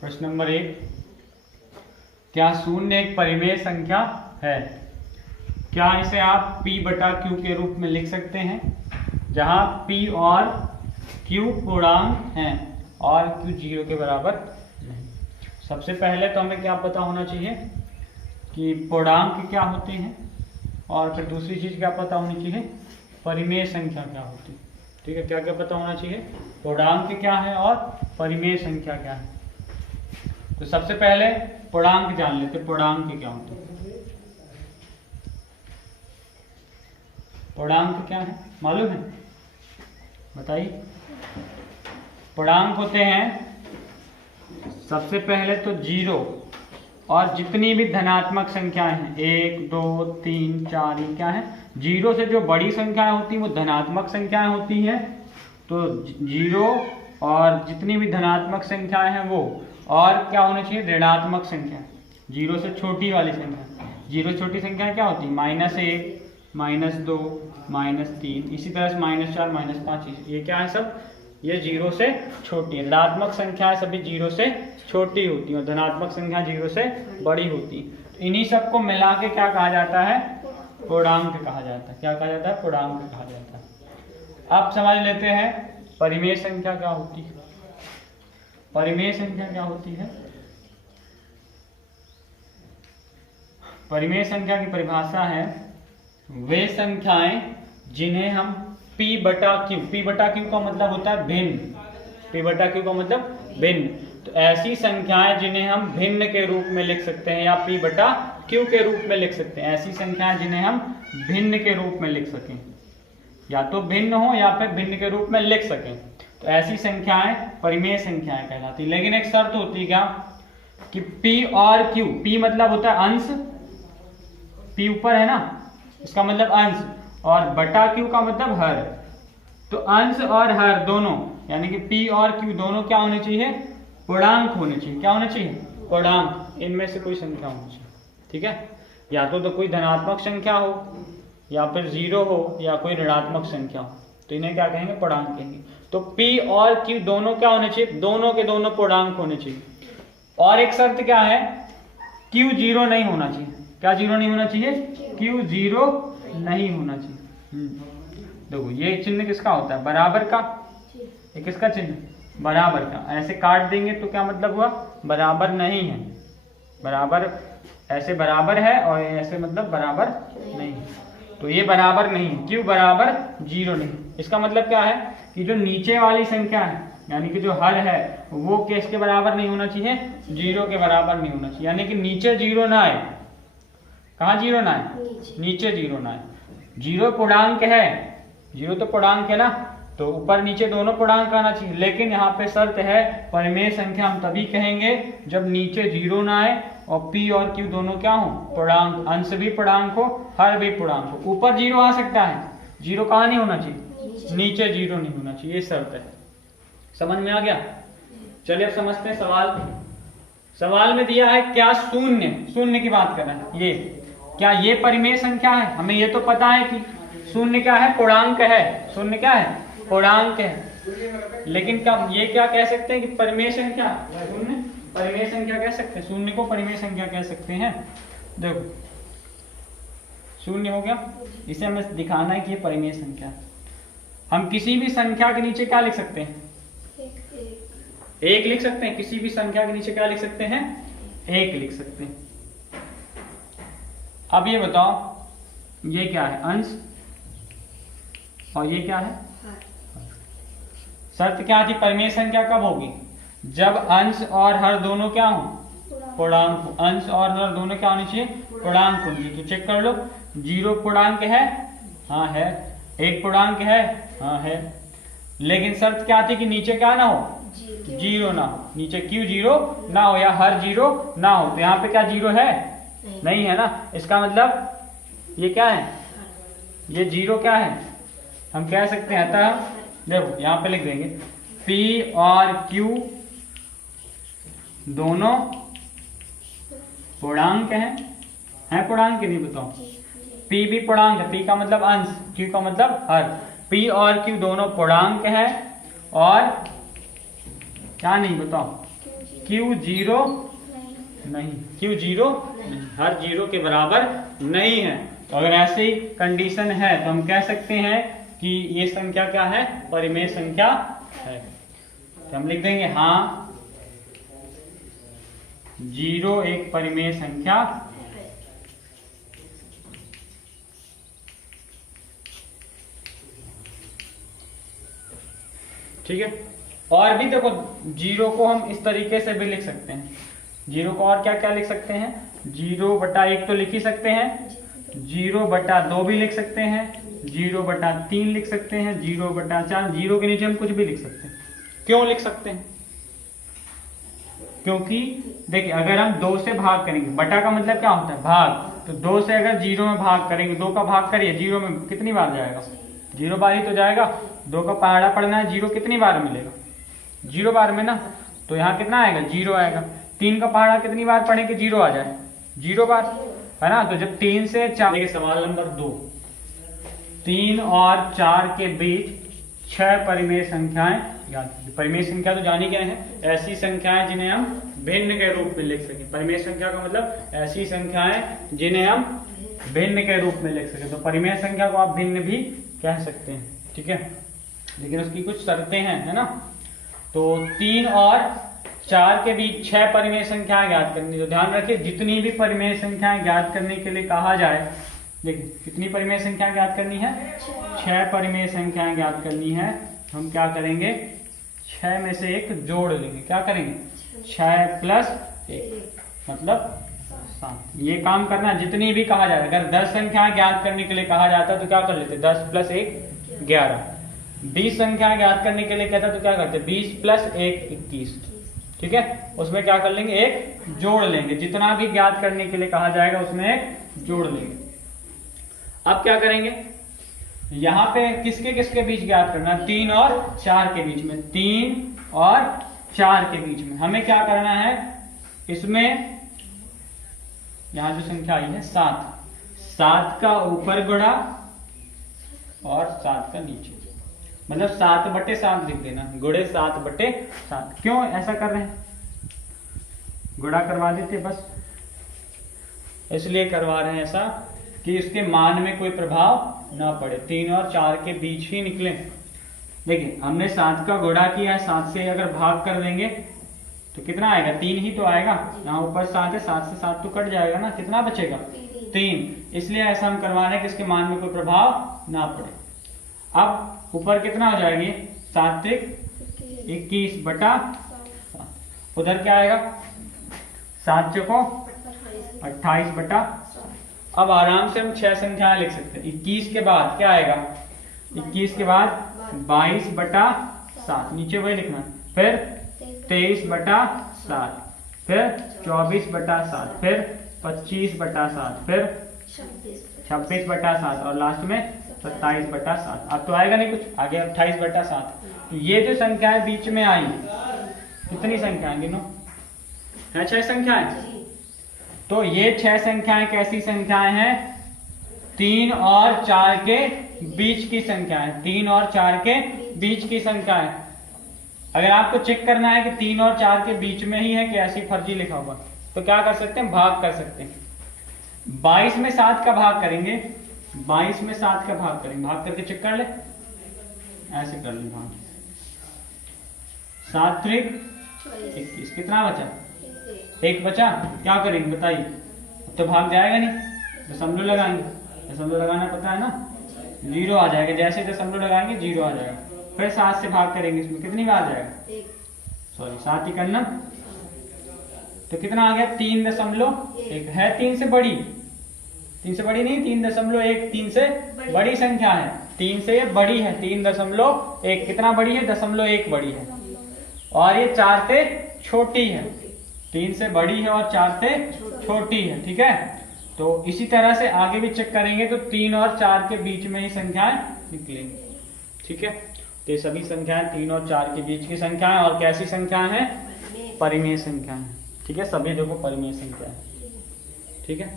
प्रश्न नंबर 1, क्या शून्य एक परिमेय संख्या है? क्या इसे आप p बटा q के रूप में लिख सकते हैं, जहां p और q पूर्णांक हैं और q 0 के बराबर नहीं। सबसे पहले तो हमें क्या पता होना चाहिए कि पूर्णांक क्या होते हैं, और फिर दूसरी चीज क्या पता होनी चाहिए, परिमेय संख्या क्या होती है। ठीक है, क्या क्या पता होना चाहिए, पूर्णांक क्या है और परिमेय संख्या क्या है। तो सबसे पहले पूर्णांक जान लेते, पूर्णांक क्या होते हैं। पूर्णांक क्या है मालूम है, बताइए। पूर्णांक होते हैं सबसे पहले तो 0 और जितनी भी धनात्मक संख्याएं हैं, 1 2 3 4, ये क्या है, 0 से जो बड़ी संख्याएं होती हैं वो धनात्मक संख्याएं होती हैं। तो 0 और जितनी भी धनात्मक संख्याएं हैं वो, और क्या होना चाहिए, ऋणात्मक संख्या। 0 से छोटी वाली संख्या, 0 छोटी संख्या क्या होती है, -1 -2 -3, इसी तरह से -4 -5, ये क्या है सब, ये 0 से छोटी है। ऋणात्मक संख्याएं सभी 0 से छोटी होती हैं और धनात्मक संख्या 0 से बड़ी होती है। तो इन्हीं सबको मिला के क्या कहा जाता है, पूर्णांक कहा जाता है। क्या कहा जाता है, पूर्णांक कहा जाता है। अब समझ लेते हैं परिमेय संख्या क्या होती है। परिमेय संख्या क्या होती है, परिमेय संख्या की परिभाषा है वे संख्याएं जिन्हें हम p बटा q का मतलब होता है भिन्न, p बटा q का मतलब भिन्न। तो ऐसी संख्याएं जिन्हें हम भिन्न के रूप में लिख सकते हैं या p बटा q के रूप में लिख सकते हैं, ऐसी संख्याएं जिन्हें हम भिन्न के रूप में लिख सकें, या तो भिन्न हो या फिर भिन्न के रूप में लिख सकें, तो ऐसी संख्याएं परिमेय संख्याएं कहलाती। लेकिन एक शर्त होती है क्या, कि p और q, p मतलब होता है अंश, p ऊपर है ना, इसका मतलब अंश, और बटा q का मतलब हर। तो अंश और हर दोनों, यानी कि p और q दोनों क्या होने चाहिए, पूर्णांक होने चाहिए। क्या होने चाहिए, पूर्णांक। इनमें से कोई संख्या होनी चाहिए। ठीक है, या तो कोई धनात्मक संख्या हो, या फिर 0 हो, या कोई ऋणात्मक संख्या हो, तो इन्हें क्या कहेंगे, पूर्णांक कहेंगे। तो p और q दोनों क्या होने चाहिए, दोनों के दोनों पूर्णांक होने चाहिए। और एक शर्त क्या है, q 0 नहीं होना चाहिए। क्या 0 नहीं होना चाहिए, q 0 नहीं होना चाहिए। देखो ये चिन्ह किसका होता है, बराबर का। ये किसका चिन्ह, बराबर का। ऐसे काट देंगे तो क्या मतलब हुआ, बराबर नहीं है। बराबर ऐसे बराबर है और ऐसे मतलब बराबर नहीं है, तो ये बराबर नहीं है। क्यों बराबर 0 नहीं, इसका मतलब क्या है कि जो नीचे वाली संख्या है, यानी कि जो हर है, वो किसके बराबर नहीं होना चाहिए, 0 के बराबर नहीं होना चाहिए। यानी कि नीचे 0 ना आए। कहाँ 0 ना आए, नीचे 0 ना आए। 0 पूर्णांक है, 0 तो पूर्णांक है ना, तो ऊपर नीचे दोनों पूर्णांक आना चाहिए। लेकिन यहाँ पे शर्त है, परिमेय संख्या हम तभी कहेंगे जब नीचे 0 ना आए और p और q दोनों क्या हो, पूर्णांक। अंश भी पूर्णांक हो, हर भी पूर्णांक हो। ऊपर 0 आ सकता है, 0 कहाँ नहीं होना चाहिए, नीचे 0 नहीं होना चाहिए, ये शर्त है। समझ में आ गया। चलिए अब समझते हैं सवाल। सवाल में दिया है क्या शून्य की बात कर रहे हैं, ये क्या ये परिमेय संख्या है। हमें ये तो पता है कि शून्य क्या है, पूर्णांक है। शून्य क्या है, पूर्णांक है। लेकिन क्या ये क्या कह सकते हैं कि परिमेय संख्या, शून्य परिमेय संख्या कह सकते हैं, शून्य को परिमेय संख्या कह सकते हैं। देखो शून्य हो गया, इसे हमें दिखाना है कि ये परिमेय संख्या। हम किसी भी संख्या के नीचे क्या लिख सकते हैं, 1 लिख सकते हैं। किसी भी संख्या के नीचे क्या लिख सकते हैं, 1 लिख सकते हैं। अब ये बताओ ये क्या है, अंश, और ये क्या है, शर्त क्या थी, परिमेय संख्या कब होगी, जब अंश और हर दोनों क्या हो, पूर्णांक हो। अंश और हर दोनों क्या होनी चाहिए, पूर्णांक होनी चाहिए। तो चेक कर लो, 0 पूर्णांक है, हाँ है। 1 पूर्णांक है, हाँ है। लेकिन शर्त क्या थी कि नीचे क्या ना हो, 0 ना हो। नीचे q 0 ना हो या हर 0 ना हो। तो यहाँ पे क्या 0 है, नहीं है ना। इसका मतलब ये क्या है, ये 0 क्या है, हम कह सकते हैं। अतः देखो यहाँ पे लिख देंगे p और q दोनों पूर्णांक हैं पूर्णांक नहीं, बताओ। p भी पूर्णांक है, p का मतलब अंश, q का मतलब हर। p और q दोनों पूर्णांक है, और क्या नहीं, बताओ, क्यू जीरो नहीं, क्यू जीरो नहीं, हर जीरो के बराबर नहीं है। तो अगर ऐसी कंडीशन है तो हम कह सकते हैं कि ये संख्या क्या है, परिमेय संख्या है। तो हम लिख देंगे हाँ जीरो एक परिमेय संख्या ठीक है। और भी देखो जीरो को हम इस तरीके से भी लिख सकते हैं। जीरो को और क्या क्या लिख सकते हैं, 0/1 तो लिख ही सकते हैं, 0/2 भी लिख सकते हैं, 0/3 लिख सकते हैं, 0/4, जीरो के नीचे हम कुछ भी लिख सकते हैं। क्यों लिख सकते हैं, क्योंकि देखिए अगर हम 2 से भाग करेंगे, बटा का मतलब क्या होता है भाग, तो 2 से अगर 0 में भाग करेंगे, 2 का भाग करिए 0 में कितनी बार जाएगा, 0 बार ही तो जाएगा। 2 का पहाड़ा पड़ना है, 0 कितनी बार मिलेगा, 0 बार में ना, तो यहाँ कितना आएगा 0 आएगा। 3 का पहाड़ा कितनी बार पढ़े कि 0 आ जाए, 0 बार है ना। तो जब 3 से 4, देखिए सवाल नंबर 2, 3 और 4 के बीच 6 परिमेय संख्याएं याद कीजिए। परिमेय संख्या तो जानी क्या है, ऐसी संख्याएं जिन्हें हम भिन्न के रूप में लिख सकें। परिमेय संख्या का मतलब ऐसी संख्याएं जिन्हें हम भिन्न के रूप में लिख सकें। तो परिमेय संख्या को आप भिन्न भी कह सकते हैं, ठीक है, लेकिन उसकी कुछ शर्तें हैं, है ना। तो 3 और 4 के बीच 6 परिमेय संख्याएं ज्ञात करनी। तो ध्यान रखिए जितनी भी परिमेय संख्याएं ज्ञात करने के लिए कहा जाए, देखिए कितनी परिमेय संख्या ज्ञात करनी है, 6 परिमेय संख्याएं ज्ञात करनी है। हम क्या करेंगे, 6 में से एक जोड़ लेंगे, क्या करेंगे 6 + 1 मतलब 7। ये काम करना जितनी भी कहा जाए। अगर 10 संख्याएं ज्ञात करने के लिए कहा जाता तो क्या कर लेते, 10 + 1 11। 20 संख्या ज्ञात करने के लिए कहता तो क्या करते, 20 + 1 21, ठीक है। उसमें क्या कर लेंगे, एक जोड़ लेंगे। जितना भी ज्ञात करने के लिए कहा जाएगा उसमें एक जोड़ लेंगे। अब क्या करेंगे, यहाँ पे किसके किसके बीच ज्ञात करना, 3 और 4 के बीच में, 3 और 4 के बीच में हमें क्या करना है, इसमें यहाँ जो संख्या आई है 7 का ऊपर गुणा और 7 का नीचे, मतलब 7/7 लिख देना, गुणे 7/7। क्यों ऐसा कर रहे हैं, गुणा करवा देते बस, इसलिए करवा रहे हैं ऐसा कि इसके मान में कोई प्रभाव ना पड़े, 3 और 4 के बीच ही निकले। देखिए हमने 7 का गुणा किया है, 7 से अगर भाग कर देंगे तो कितना आएगा, 3 ही तो आएगा। यहाँ ऊपर 7 है, 7 से 7 तो कट जाएगा ना, कितना बचेगा 3। इसलिए ऐसा हम करवा रहे हैं कि इसके मान में कोई प्रभाव ना पड़े। अब ऊपर कितना हो जाएगी, 7 × 21/7। उधर क्या आएगा, 7 चौको 28/7। अब आराम से हम 6 संख्याएं लिख सकते हैं। 21 के बाद क्या आएगा, 21 के बाद 22/7, नीचे वही लिखना, फिर 23/7, फिर 24/7, फिर 25/7, फिर 26/7 और लास्ट में 27/7। अब तो आएगा नहीं कुछ, आगे 28/7। ये जो संख्याएं बीच में आई, कितनी संख्याएं गिनो है, 6 संख्याएं। तो ये 6 संख्याएं कैसी संख्याएं हैं, 3 और 4 के बीच की संख्याएं, 3 और 4 के बीच की संख्याएं। अगर आपको चेक करना है कि 3 और 4 के बीच में ही है कि ऐसी फर्जी लिखा हुआ, तो क्या कर सकते हैं, भाग कर सकते हैं। 22 में 7 का भाग करेंगे, 22 में 7 का भाग करेंगे, भाग करके चेक कर ले, ऐसे कर ले भाग। 7 × 21, कितना बचा, 1 बचा। क्या करेंगे बताइए, तो भाग जाएगा नहीं, दशमलव लगाएंगे, दशमलव लगाना पता है ना, 0 आ जाएगा। जैसे दशमलव लगाएंगे 0 आ जाएगा। फिर 7 से भाग करेंगे, इसमें कितनी बार आ जाएगा, सॉरी 7 ही करना, तो कितना आ गया 3.1 है। 3 से बड़ी, 3 से बड़ी नहीं, 3.1, 3 से बड़ी संख्या है, 3 से ये बड़ी है, 3.1 कितना बड़ी है, 0.1 बड़ी है। और ये 4 से छोटी है, 3 से बड़ी है और 4 से छोटी है, ठीक है। तो इसी तरह से आगे भी चेक करेंगे तो 3 और 4 के बीच में ही संख्याएं निकलेंगी, ठीक है। तो ये सभी संख्याएं 3 और 4 के बीच की संख्याएं, और कैसी संख्याएं हैं, परिमेय संख्याएं, ठीक है। सभी देखो परिमेय संख्याएं, ठीक है।